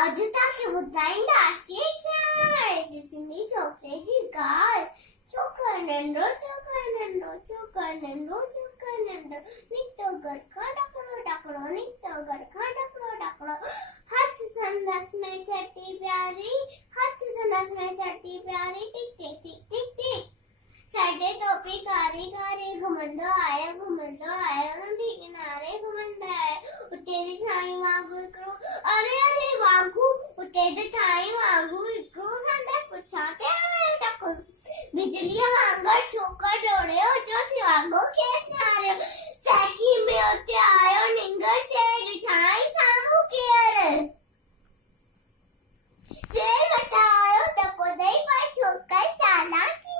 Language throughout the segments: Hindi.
अजुता के ॿुधाईंदा सिंधी छोकिरे जी ॻाल्हि। छोकिरो नंढो निकितो घर खां ॾकड़ो निकितो घर खां ॾकड़ो हथ संदसि में छटी प्यारी टिक टिक साइडे टोपी कारी घुमंदो आयो नदी किनारे घुमंदा आयो उते जी ठाई वांगुरु हिकिड़ो अरे वांगुरु उते जी ठाई वांगुरु हिकिड़ो संदसि पुछां ते आयो टको बिजलीअ वांगुरु छोकर डोड़ियो जो थी वांगुरु खेसि नारियो साइकी में उते आयो निंगर शेर ठाई साम्हूं केर शेर वटां आयो टको ॾेई पर छोकर चालाकी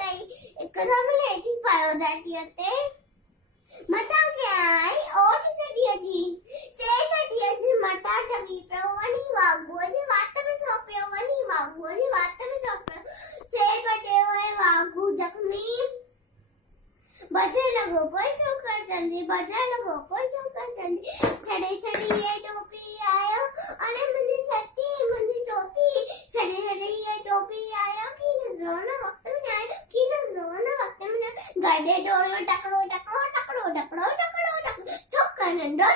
कई एकदम लेटी पायो जाती ते मता के आई ओठ चढ़िया जी शेर चढ़िया जी मता डबी पियो वनी वागुअ जी वात में सोपियो शेर पटे हुए वागु जख्मी बजे लगो कोई छोकर चंदी छड़े ये टोपी आयो अरे मुझे टोपी छड़े ये टोपी आयो की नजरोना वक्त में गड्ढे डोड़ियो टकड़ो छोकर नंढो